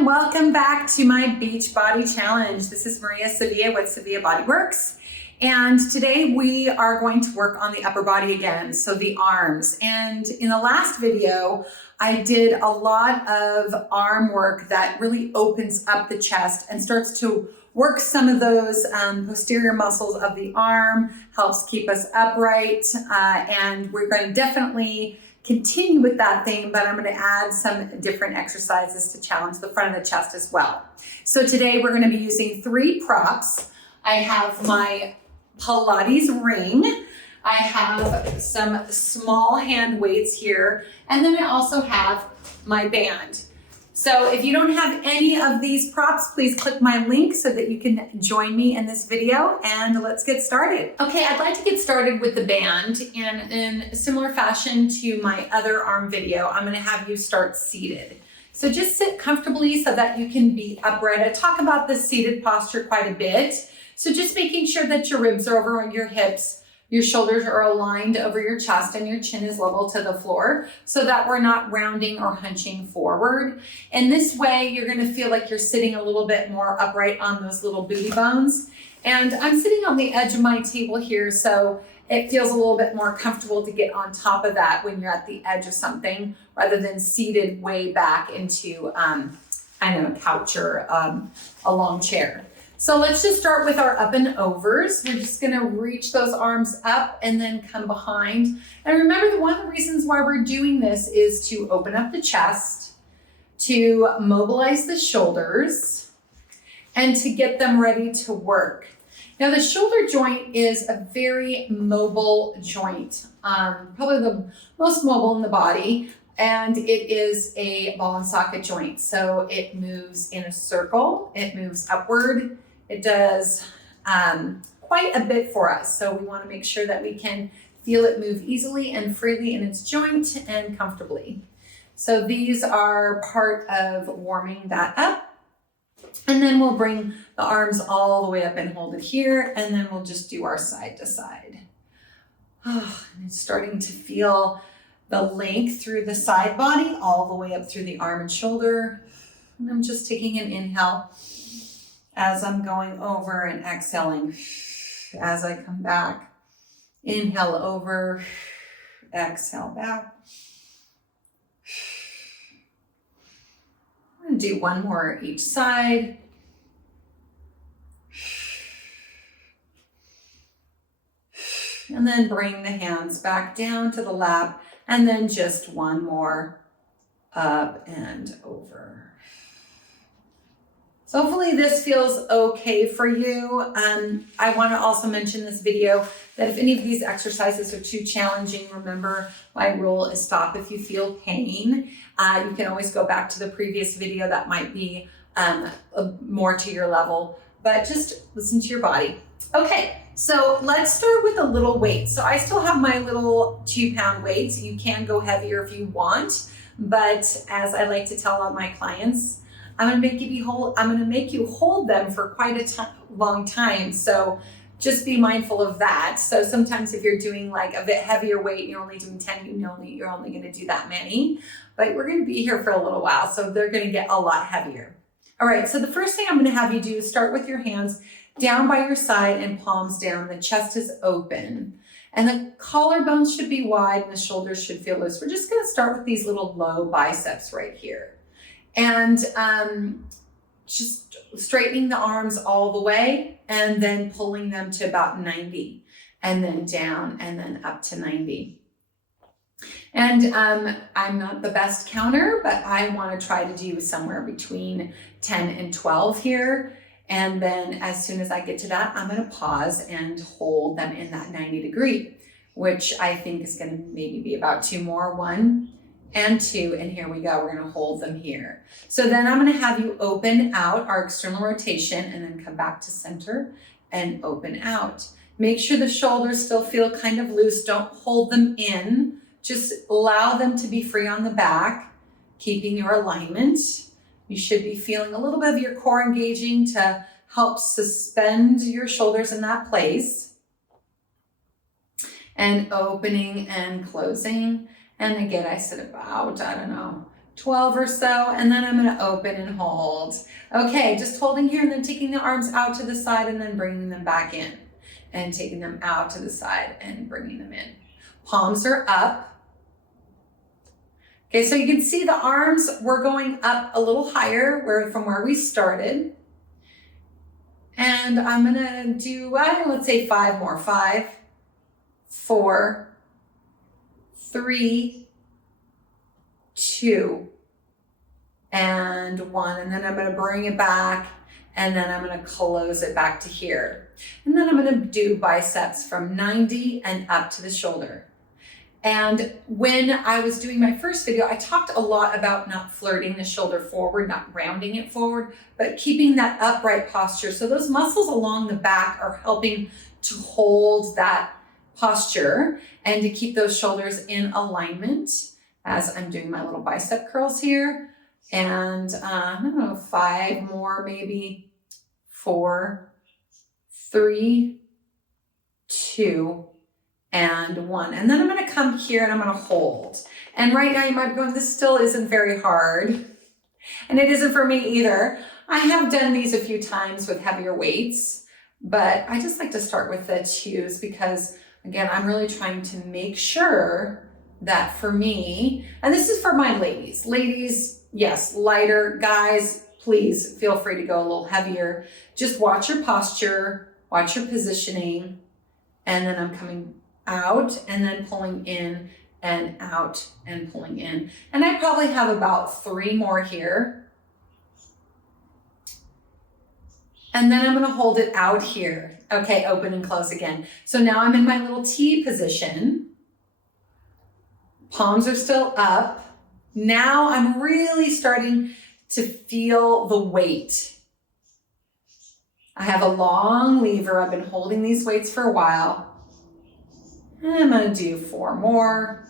Welcome back to my beach body challenge. This is Maria Sevilla with Sevilla Bodyworks. And today we are going to work on the upper body again, so the arms. And in the last video, I did a lot of arm work that really opens up the chest and starts to work some of those posterior muscles of the arm, helps keep us upright. And we're going to definitely continue with that theme, but I'm going to add some different exercises to challenge the front of the chest as well. So today we're going to be using 3 props. I have my Pilates ring. I have some small hand weights here, and then I also have my band. So if you don't have any of these props, please click my link so that you can join me in this video, and let's get started. Okay, I'd like to get started with the band, and in a similar fashion to my other arm video, I'm gonna have you start seated. So just sit comfortably so that you can be upright. I talk about the seated posture quite a bit. So just making sure that your ribs are over your hips, your shoulders are aligned over your chest, and your chin is level to the floor so that we're not rounding or hunching forward. And this way, you're gonna feel like you're sitting a little bit more upright on those little booty bones. And I'm sitting on the edge of my table here, so it feels a little bit more comfortable to get on top of that when you're at the edge of something rather than seated way back into, a couch or a long chair. So let's just start with our up and overs. We're just gonna reach those arms up and then come behind. And remember that one of the reasons why we're doing this is to open up the chest, to mobilize the shoulders, and to get them ready to work. Now the shoulder joint is a very mobile joint, probably the most mobile in the body. And it is a ball and socket joint. So it moves in a circle, it moves upward. It does quite a bit for us. So we want to make sure that we can feel it move easily and freely in its joint and comfortably. So these are part of warming that up. And then we'll bring the arms all the way up and hold it here. And then we'll just do our side to side. Oh, and it's starting to feel the length through the side body all the way up through the arm and shoulder. And I'm just taking an inhale as I'm going over and exhaling as I come back. Inhale over, exhale back. I'm going to do one more each side. And then bring the hands back down to the lap, and then just one more up and over. So hopefully this feels okay for you. I want to also mention this video that if any of these exercises are too challenging, remember my rule is stop if you feel pain. You can always go back to the previous video that might be more to your level, but just listen to your body. Okay, so let's start with a little weight. So I still have my little 2-pound weights. You can go heavier if you want, but as I like to tell all my clients, I'm gonna make you hold them for quite a long time. So just be mindful of that. So sometimes if you're doing like a bit heavier weight and you're only doing 10, you're only gonna do that many, but we're gonna be here for a little while. So they're gonna get a lot heavier. All right, so the first thing I'm gonna have you do is start with your hands down by your side and palms down. The chest is open and the collarbones should be wide and the shoulders should feel loose. We're just gonna start with these little low biceps right here. And just straightening the arms all the way and then pulling them to about 90 and then down and then up to 90. And I'm not the best counter, but I want to try to do somewhere between 10 and 12 here. And then as soon as I get to that, I'm going to pause and hold them in that 90 degree, which I think is going to maybe be about 2 more, 1 and 2. And here we go. We're going to hold them here. So then I'm going to have you open out our external rotation and then come back to center and open out. Make sure the shoulders still feel kind of loose. Don't hold them in. just allow them to be free on the back, keeping your alignment. You should be feeling a little bit of your core engaging to help suspend your shoulders in that place. And opening and closing. And again, I said about, 12 or so, and then I'm gonna open and hold. Okay, just holding here and then taking the arms out to the side and then bringing them back in. And taking them out to the side and bringing them in. Palms are up. Okay, so you can see the arms, we're going up a little higher from where we started. And I'm gonna do, let's say 5 more. 5, 4, 3, 2, and 1. And then I'm gonna bring it back, and then I'm gonna close it back to here. And then I'm gonna do biceps from 90 and up to the shoulder. And when I was doing my first video, I talked a lot about not flirting the shoulder forward, not rounding it forward, but keeping that upright posture. So those muscles along the back are helping to hold that posture and to keep those shoulders in alignment as I'm doing my little bicep curls here. And 5 more, maybe 4, 3, 2, and 1. And then I'm going to come here and I'm going to hold. And right now you might be going, this still isn't very hard. And it isn't for me either. I have done these a few times with heavier weights, but I just like to start with the 2s because, again, I'm really trying to make sure that for me, and this is for my ladies. Ladies, yes, lighter. Guys, please feel free to go a little heavier. Just watch your posture, watch your positioning, and then I'm coming out and then pulling in and out and pulling in. And I probably have about 3 more here. And then I'm gonna hold it out here. Okay, open and close again. So now I'm in my little T position. Palms are still up. Now I'm really starting to feel the weight. I have a long lever. I've been holding these weights for a while. And I'm gonna do 4 more.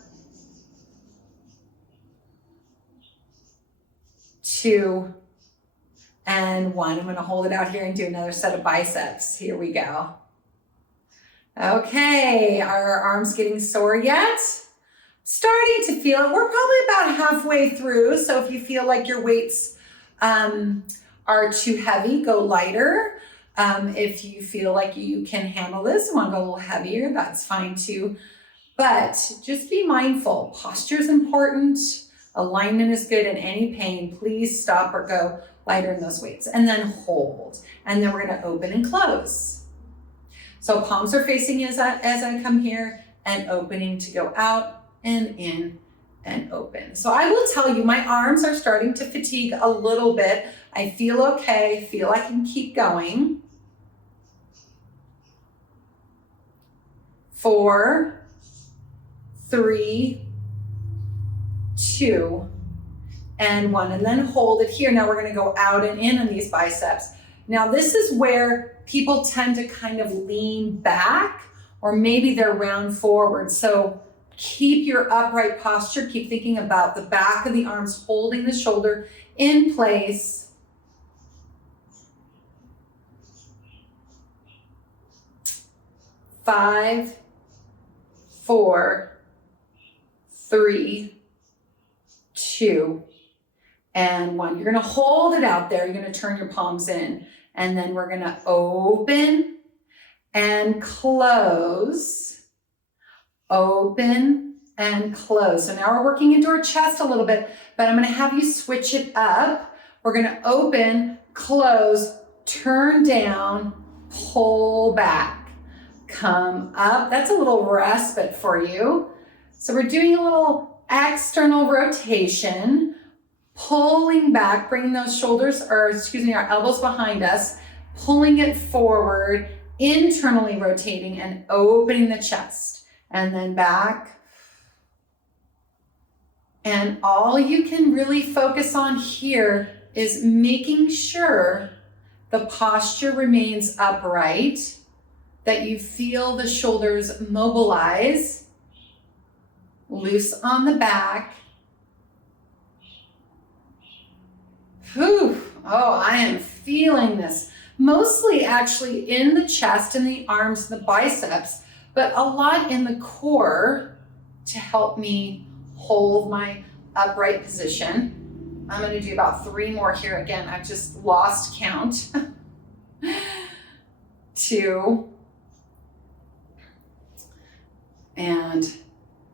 2, and 1. I'm gonna hold it out here and do another set of biceps. Here we go. Okay, are our arms getting sore yet? Starting to feel it. We're probably about halfway through. So if you feel like your weights are too heavy, go lighter. If you feel like you can handle this and want to go a little heavier, that's fine too. But just be mindful. Posture is important. Alignment is good. And any pain, please stop or go lighter in those weights. And then hold. And then we're going to open and close. So palms are facing as I come here and opening to go out and in and open. So I will tell you, my arms are starting to fatigue a little bit. I feel okay, feel I can keep going. 4, 3, 2, and 1. And then hold it here. Now we're going to go out and in on these biceps. Now this is where people tend to kind of lean back, or maybe they're round forward. So keep your upright posture. Keep thinking about the back of the arms holding the shoulder in place. Five, 4, 3, 2, and 1. You're going to hold it out there. You're going to turn your palms in, and then we're going to open and close, open and close. So now we're working into our chest a little bit, but I'm going to have you switch it up. We're going to open, close, turn down, pull back. Come up. That's a little respite for you. So we're doing a little external rotation, pulling back, bringing those shoulders, our elbows behind us, pulling it forward, internally rotating and opening the chest, and then back. And all you can really focus on here is making sure the posture remains upright, that you feel the shoulders mobilize, loose on the back. Whew. Oh, I am feeling this. Mostly actually in the chest and the arms and the biceps, but a lot in the core to help me hold my upright position. I'm going to do about 3 more here. Again, I've just lost count. 2 and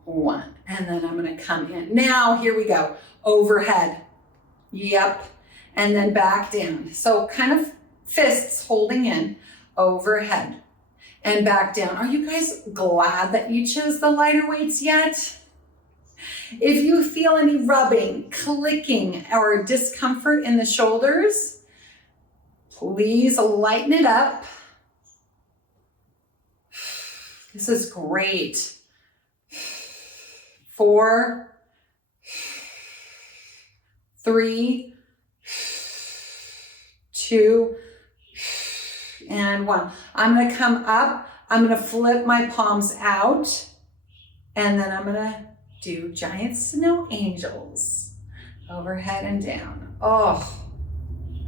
1. And then I'm going to come in. Now, here we go. Overhead. Yep. And then back down. So kind of fists holding in, overhead and back down. Are you guys glad that you chose the lighter weights yet? If you feel any rubbing, clicking, or discomfort in the shoulders, please lighten it up. This is great. 4, 3, 2, and 1. I'm going to come up. I'm going to flip my palms out. And then I'm going to do giant snow angels. Overhead and down. Oh,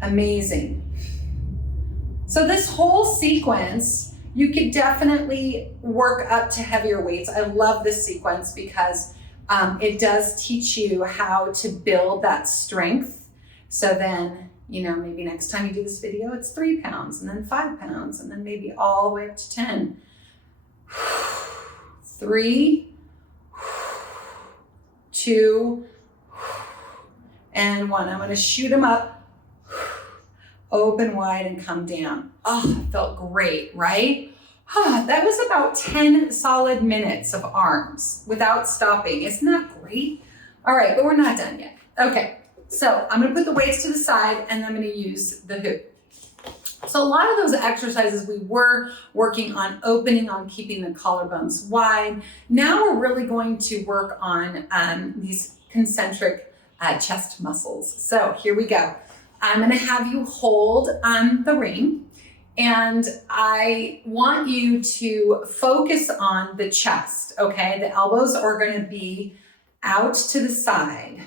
amazing. So this whole sequence, you could definitely work up to heavier weights. I love this sequence because it does teach you how to build that strength. So then, you know, maybe next time you do this video, it's 3 pounds and then 5 pounds and then maybe all the way up to 10. 3, 2, and 1. I'm going to shoot them up, open wide and come down. Oh, it felt great, right? That was about 10 solid minutes of arms without stopping. Isn't that great? All right, but we're not done yet. Okay. So I'm going to put the weights to the side and I'm going to use the hoop. So a lot of those exercises we were working on opening, on keeping the collarbones wide. Now we're really going to work on these concentric chest muscles. So here we go. I'm going to have you hold the ring and I want you to focus on the chest, okay? The elbows are going to be out to the side.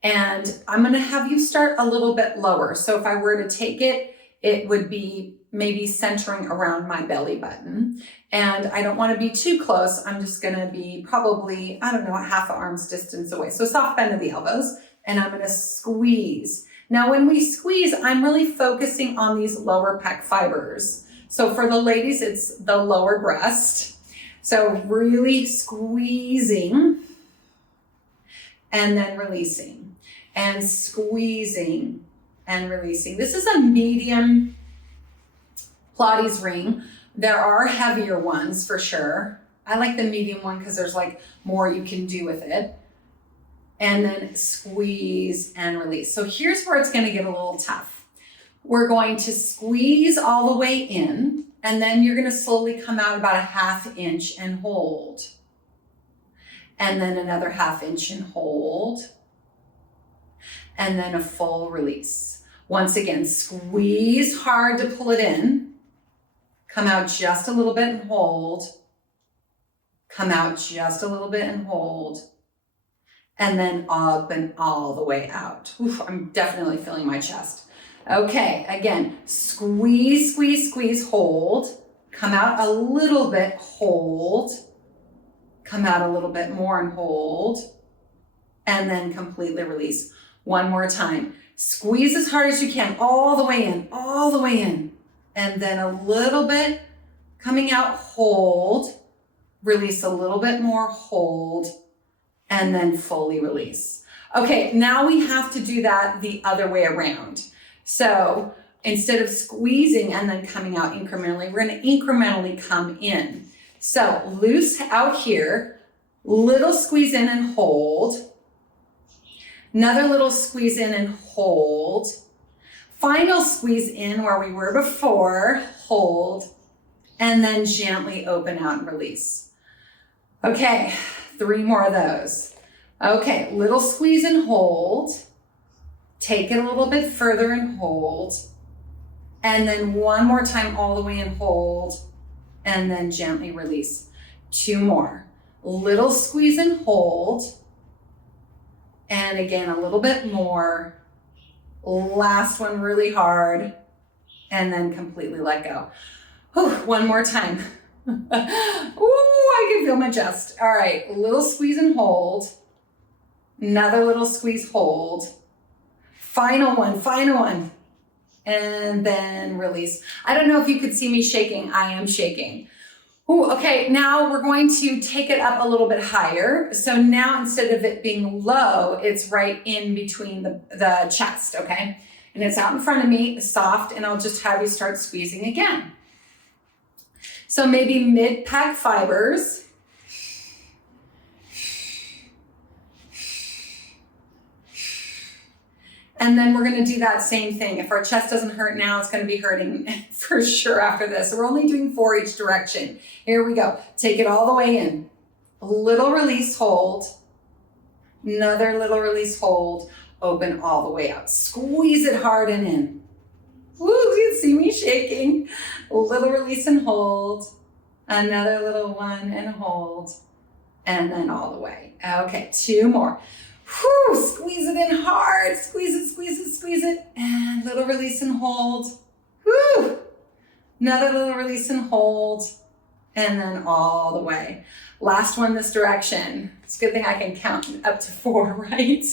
And I'm going to have you start a little bit lower. So if I were to take it, it would be maybe centering around my belly button. And I don't want to be too close. I'm just going to be probably, I don't know, half an arm's distance away. So soft bend of the elbows. And I'm going to squeeze. Now, when we squeeze, I'm really focusing on these lower pec fibers. So for the ladies, it's the lower breast. So really squeezing and then releasing. And squeezing and releasing. This is a medium Pilates ring. There are heavier ones for sure. I like the medium one because there's like more you can do with it. And then squeeze and release. So here's where it's going to get a little tough. We're going to squeeze all the way in, and then you're going to slowly come out about a 1/2 inch and hold. And then another 1/2 inch and hold. And then a full release. Once again, squeeze hard to pull it in. Come out just a little bit and hold. Come out just a little bit and hold. And then up and all the way out. Oof, I'm definitely feeling my chest. Okay, again, squeeze, squeeze, squeeze, hold. Come out a little bit, hold. Come out a little bit more and hold. And then completely release. One more time. Squeeze as hard as you can, all the way in, all the way in. And then a little bit coming out, hold. Release a little bit more, hold. And then fully release. Okay, now we have to do that the other way around. So instead of squeezing and then coming out incrementally, we're going to incrementally come in. So loose out here, little squeeze in and hold. Another little squeeze in and hold. Final squeeze in where we were before, hold, and then gently open out and release. Okay, 3 more of those. Okay, little squeeze and hold. Take it a little bit further and hold. And then one more time all the way and hold. And then gently release. 2 more. little squeeze and hold. And again, a little bit more. Last one really hard. And then completely let go. Whew, one more time. Ooh, I can feel my chest. All right, little squeeze and hold. Another little squeeze, hold. Final one. And then release. I don't know if you could see me shaking. I am shaking. Ooh, okay, now we're going to take it up a little bit higher. So now instead of it being low, it's right in between the chest, okay? And it's out in front of me, soft, and I'll just have you start squeezing again. So maybe mid-pec fibers. And then we're gonna do that same thing. If our chest doesn't hurt now, it's gonna be hurting for sure after this. So we're only doing 4 each direction. Here we go. Take it all the way in. A little release, hold. Another little release, hold. Open all the way out. Squeeze it hard and in. Woo, you can see me shaking. A little release and hold. Another little one and hold. And then all the way. Okay, 2 more. Whew, squeeze it in hard. Squeeze it. And little release and hold. Whew. Another little release and hold. And then all the way. Last one this direction. It's a good thing I can count up to 4, right?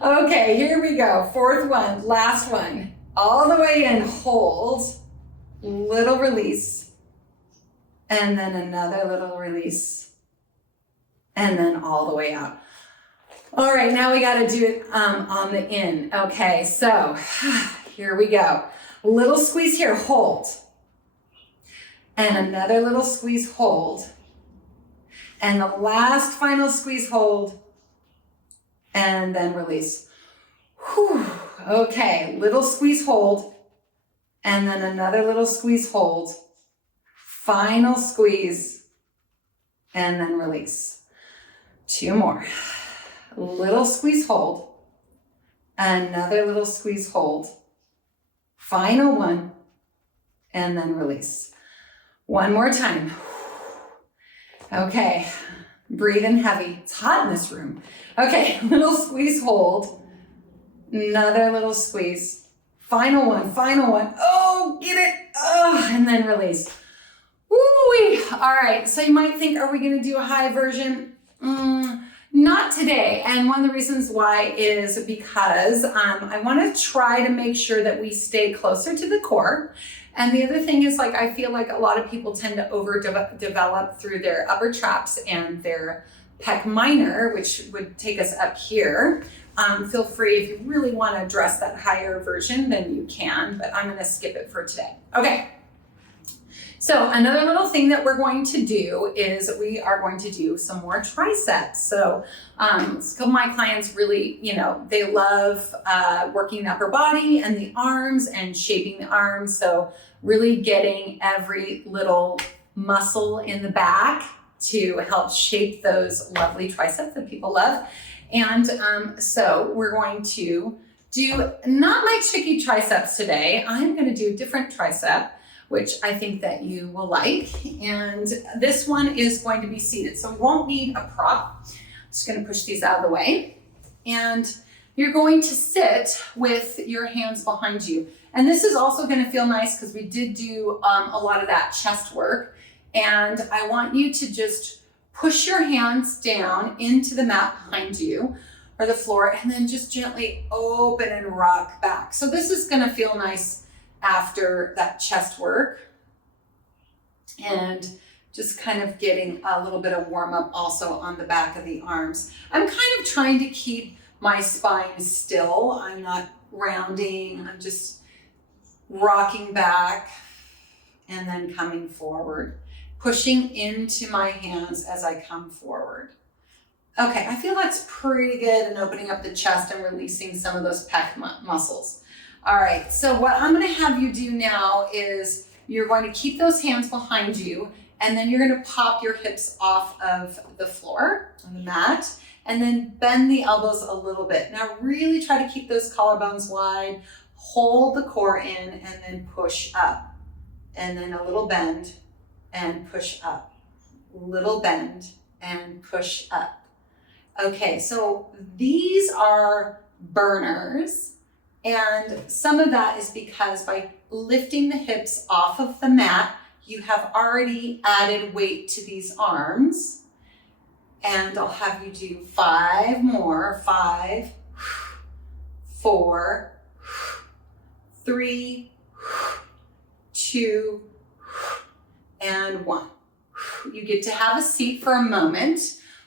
Okay, here we go. 4th one, last one. All the way in, hold. Little release. And then another little release. And then all the way out. All right, now we got to do it on the in. Okay, so here we go. Little squeeze here, hold. And another little squeeze, hold. And the last final squeeze, hold. And then release. Whew. Okay, little squeeze, hold. And then another little squeeze, hold. Final squeeze. And then release. 2 more. Little squeeze, hold. Another little squeeze, hold. Final one. And then release. 1 more time. Okay, breathe in heavy. It's hot in this room. Okay, little squeeze, hold. Another little squeeze. Final one. Oh, get it. Oh, and then release. Woo-wee. All right, so you might think, are we gonna do a high version? Not today, and one of the reasons why is because I want to try to make sure that we stay closer to the core. And the other thing is, like, I feel like a lot of people tend to overdevelop through their upper traps and their pec minor, which would take us up here. Feel free, if you really want to address that higher version, then you can, but I'm going to skip it for today. Okay. So another little thing that we're going to do is we are going to do some more triceps. So some of my clients really, they love working the upper body and the arms and shaping the arms. So really getting every little muscle in the back to help shape those lovely triceps that people love. And so we're going to do not my chicky triceps today. I'm going to do a different tricep, which I think that you will like. And this one is going to be seated. So we won't need a prop. I'm just gonna push these out of the way. And you're going to sit with your hands behind you. And this is also gonna feel nice because we did do a lot of that chest work. And I want you to just push your hands down into the mat behind you or the floor, and then just gently open and rock back. So this is gonna feel nice after that chest work, and just kind of getting a little bit of warm up also on the back of the arms. I'm kind of trying to keep my spine still. I'm not rounding, I'm just rocking back and then coming forward, pushing into my hands as I come forward. Okay, I feel that's pretty good in opening up the chest and releasing some of those pec muscles. All right, so what I'm gonna have you do now is you're going to keep those hands behind you, and then you're gonna pop your hips off of the floor on the mat, and then bend the elbows a little bit. Now really try to keep those collarbones wide, hold the core in, and then push up. And then a little bend and push up. Little bend and push up. Okay, so these are burners, and some of that is because by lifting the hips off of the mat, you have already added weight to these arms. And I'll have you do 5 more. 5, 4, 3, 2, and 1. You get to have a seat for a moment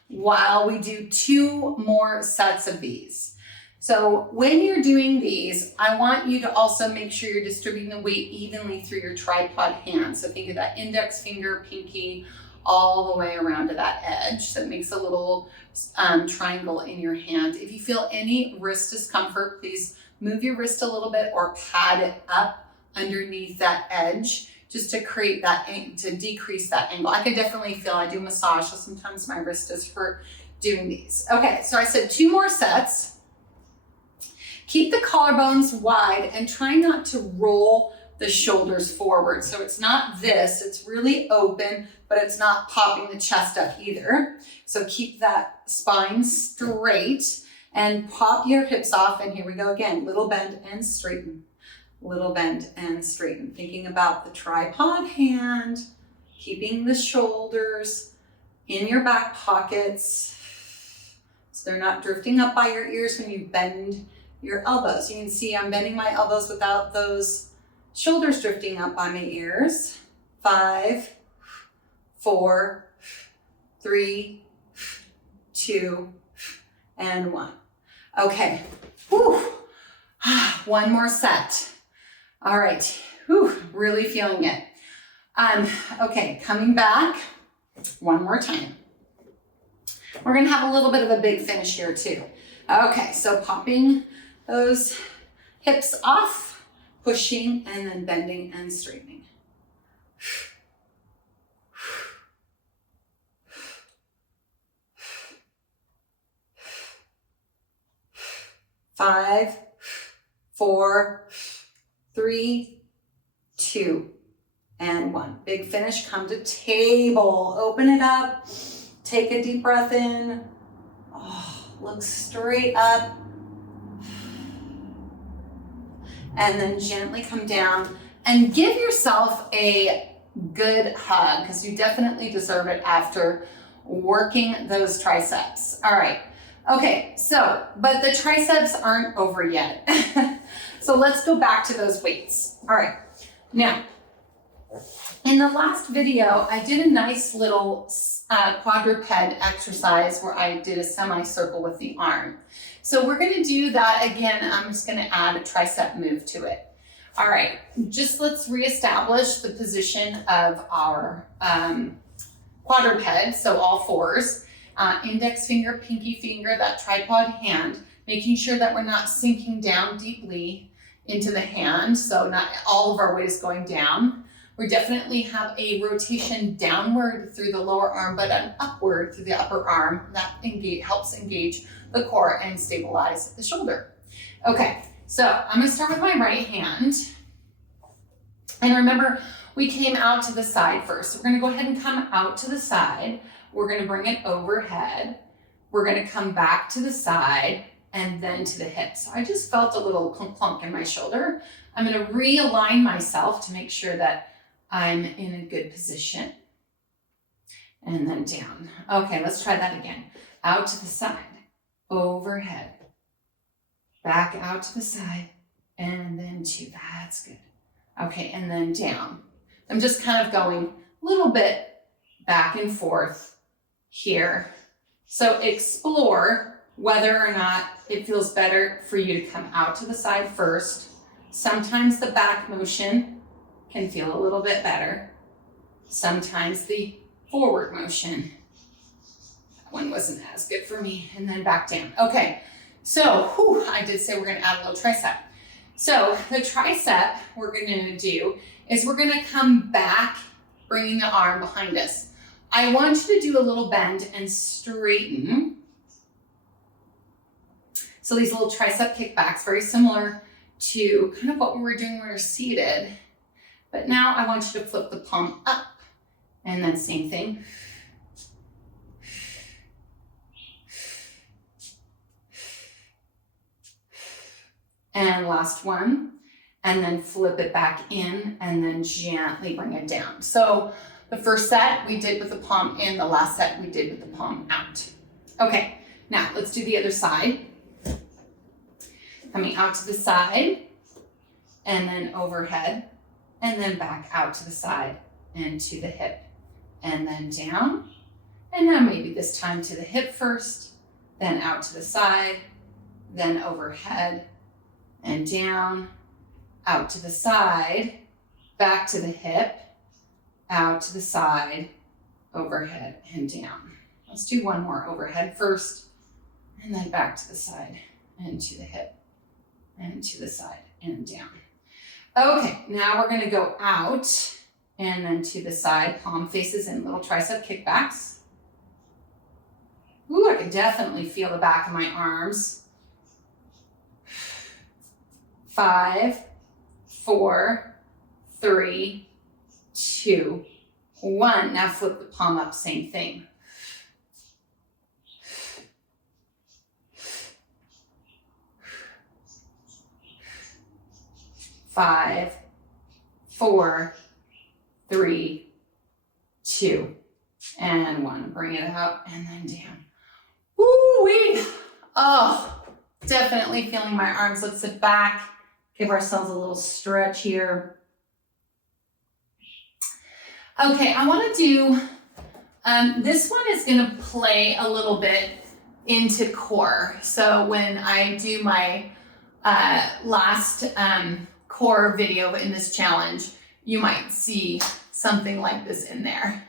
while we do 2 more sets of these. So when you're doing these, I want you to also make sure you're distributing the weight evenly through your tripod hand. So think of that index finger, pinky, all the way around to that edge. So it makes a little triangle in your hand. If you feel any wrist discomfort, please move your wrist a little bit or pad it up underneath that edge just to create that, to decrease that angle. I can definitely feel, I do massage, so sometimes my wrist does hurt doing these. Okay, so I said 2 more sets. Keep the collarbones wide and try not to roll the shoulders forward. So it's not this, it's really open, but it's not popping the chest up either. So keep that spine straight and pop your hips off. And here we go again, little bend and straighten, little bend and straighten. Thinking about the tripod hand, keeping the shoulders in your back pockets so they're not drifting up by your ears when you bend your elbows. You can see I'm bending my elbows without those shoulders drifting up by my ears. 5, 4, 3, 2, and 1. Okay, whew. 1 more set. All right, whew, really feeling it. Okay, coming back 1 more time. We're gonna have a little bit of a big finish here too. Okay, so popping those hips off, pushing, and then bending and straightening. 5, 4, 3, 2, and 1. Big finish, come to table. Open it up, take a deep breath in. Oh, look straight up. And then gently come down and give yourself a good hug because you definitely deserve it after working those triceps. All right. Okay, so, but the triceps aren't over yet. So let's go back to those weights. All right. Now, in the last video, I did a nice little quadruped exercise where I did a semicircle with the arm. So we're gonna do that again. I'm just gonna add a tricep move to it. All right, just let's reestablish the position of our quadruped, so all 4s. Index finger, pinky finger, that tripod hand, making sure that we're not sinking down deeply into the hand, so not all of our weight is going down. We definitely have a rotation downward through the lower arm, but an upward through the upper arm. That helps engage the core and stabilize the shoulder. Okay, so I'm gonna start with my right hand. And remember, we came out to the side first. So we're gonna go ahead and come out to the side. We're gonna bring it overhead. We're gonna come back to the side and then to the hip. So I just felt a little clunk in my shoulder. I'm gonna realign myself to make sure that I'm in a good position. And then down. Okay, let's try that again. Out to the side, overhead, back out to the side, and then 2, that's good. Okay, and then down. I'm just kind of going a little bit back and forth here. So explore whether or not it feels better for you to come out to the side first. Sometimes the back motion can feel a little bit better. Sometimes the forward motion, that one wasn't as good for me, and then back down. Okay, so I did say we're gonna add a little tricep. So the tricep we're gonna do is we're gonna come back, bringing the arm behind us. I want you to do a little bend and straighten. So these little tricep kickbacks, very similar to kind of what we were doing when we were seated. But now I want you to flip the palm up and then same thing. and last one, and then flip it back in and then gently bring it down. So the first set we did with the palm in, the last set we did with the palm out. Okay, now let's do the other side. Coming out to the side and then overhead and then back out to the side and to the hip and then down. And now maybe this time to the hip first, then out to the side, then overhead and down, out to the side, back to the hip, out to the side, overhead and down. Let's do one more overhead first, and then back to the side and to the hip and to the side and down. Okay, now we're gonna go out and then to the side, palm faces and little tricep kickbacks. Ooh, I can definitely feel the back of my arms. 5, 4, 3, 2, 1. Now flip the palm up, same thing. 5, 4, 3, 2, and 1. Bring it out and then down. Woo-wee! Oh, definitely feeling my arms. Let's sit back. Give ourselves a little stretch here. Okay, I want to do, this one is going to play a little bit into core. So when I do my last core video in this challenge, you might see something like this in there.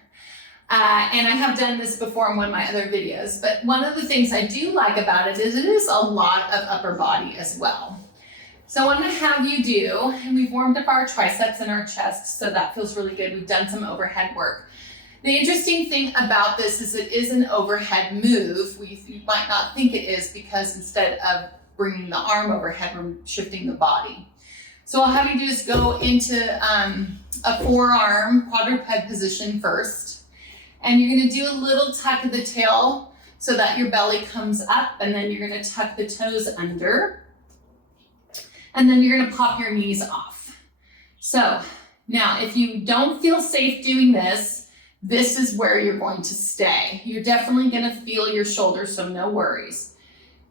And I have done this before in one of my other videos, but one of the things I do like about it is a lot of upper body as well. So I'm going to have you do, and we've warmed up our triceps and our chest, so that feels really good. We've done some overhead work. The interesting thing about this is it is an overhead move. You might not think it is, because instead of bringing the arm overhead, we're shifting the body. So I'll have you just go into a forearm quadruped position first. And you're going to do a little tuck of the tail so that your belly comes up, and then you're going to tuck the toes under. And then you're going to pop your knees off. So now, if you don't feel safe doing this, this is where you're going to stay. You're definitely going to feel your shoulders, so no worries.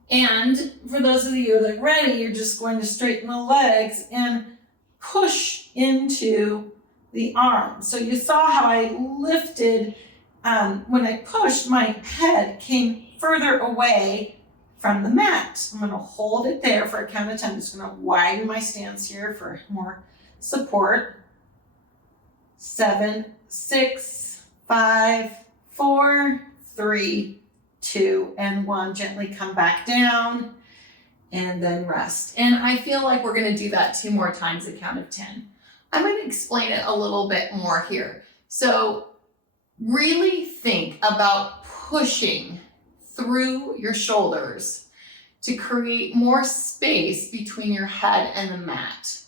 And for those of you that are ready, you're just going to straighten the legs and push into the arms. So you saw how I lifted, when I pushed, my head came further away from the mat. I'm going to hold it there for a count of 10. I'm just going to widen my stance here for more support. 7, 6, 5, 4, 3, 2, and 1. Gently come back down and then rest. And I feel like we're going to do that 2 more times, a count of 10. I'm going to explain it a little bit more here. So really think about pushing through your shoulders to create more space between your head and the mat.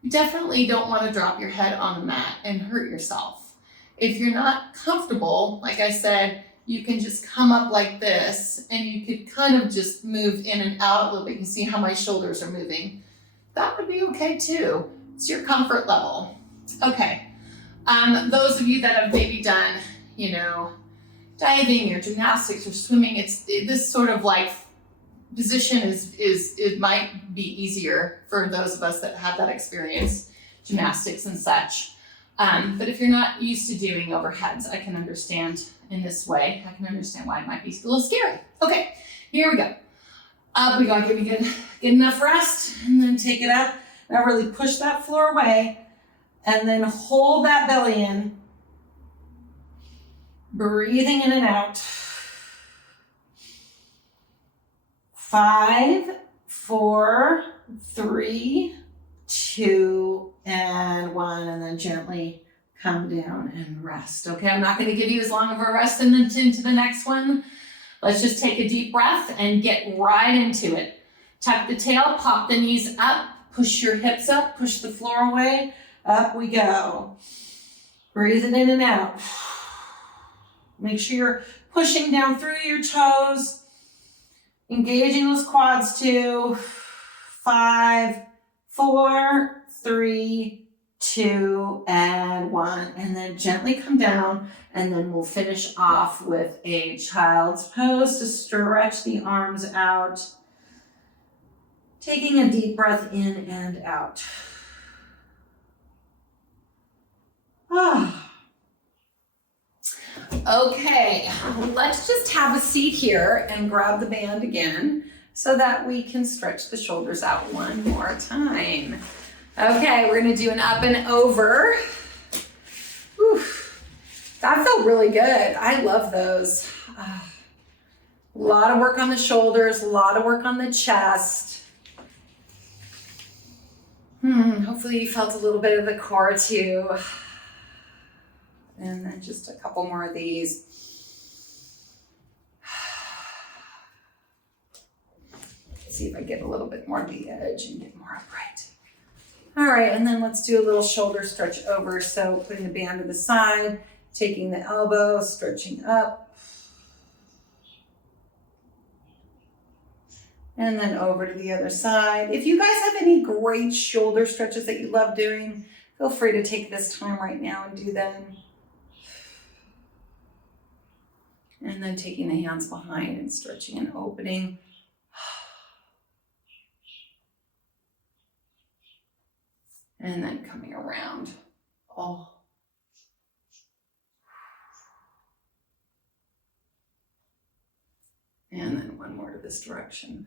You definitely don't want to drop your head on the mat and hurt yourself. If you're not comfortable, like I said, you can just come up like this, and you could kind of just move in and out a little bit. You can see how my shoulders are moving. That would be okay too. It's your comfort level. Okay. Those of you that have maybe done, diving or gymnastics or swimming, this sort of like position it might be easier for those of us that have that experience, gymnastics and such. But if you're not used to doing overheads, I can understand in this way. I can understand why it might be a little scary. Okay, here we go. Up we go. Give me good enough rest, and then take it up. Now really push that floor away, and then hold that belly in. Breathing in and out. 5, 4, 3, 2, and 1, and then gently come down and rest. Okay, I'm not going to give you as long of a rest into the next one. Let's just take a deep breath and get right into it. Tuck the tail, pop the knees up, push your hips up, push the floor away. Up we go. Breathe it in and out. Make sure you're pushing down through your toes, engaging those quads too. 5, 4, 3, 2, and 1. And then gently come down, and then we'll finish off with a child's pose to stretch the arms out. Taking a deep breath in and out. Okay, let's just have a seat here and grab the band again so that we can stretch the shoulders out one more time. Okay, we're gonna do an up and over. Whew. That felt really good. I love those. A lot of work on the shoulders, a lot of work on the chest. Hopefully you felt a little bit of the core too. And then just a couple more of these. See if I get a little bit more of the edge and get more upright. All right, and then let's do a little shoulder stretch over. So putting the band to the side, taking the elbow, stretching up. And then over to the other side. If you guys have any great shoulder stretches that you love doing, feel free to take this time right now and do them. And then taking the hands behind and stretching and opening. And then coming around. Oh. And then one more to this direction.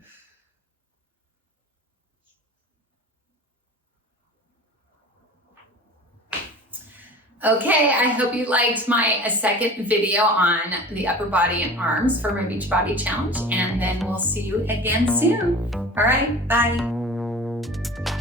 Okay, I hope you liked my second video on the upper body and arms for my beach body challenge, and then we'll see you again soon. All right, bye.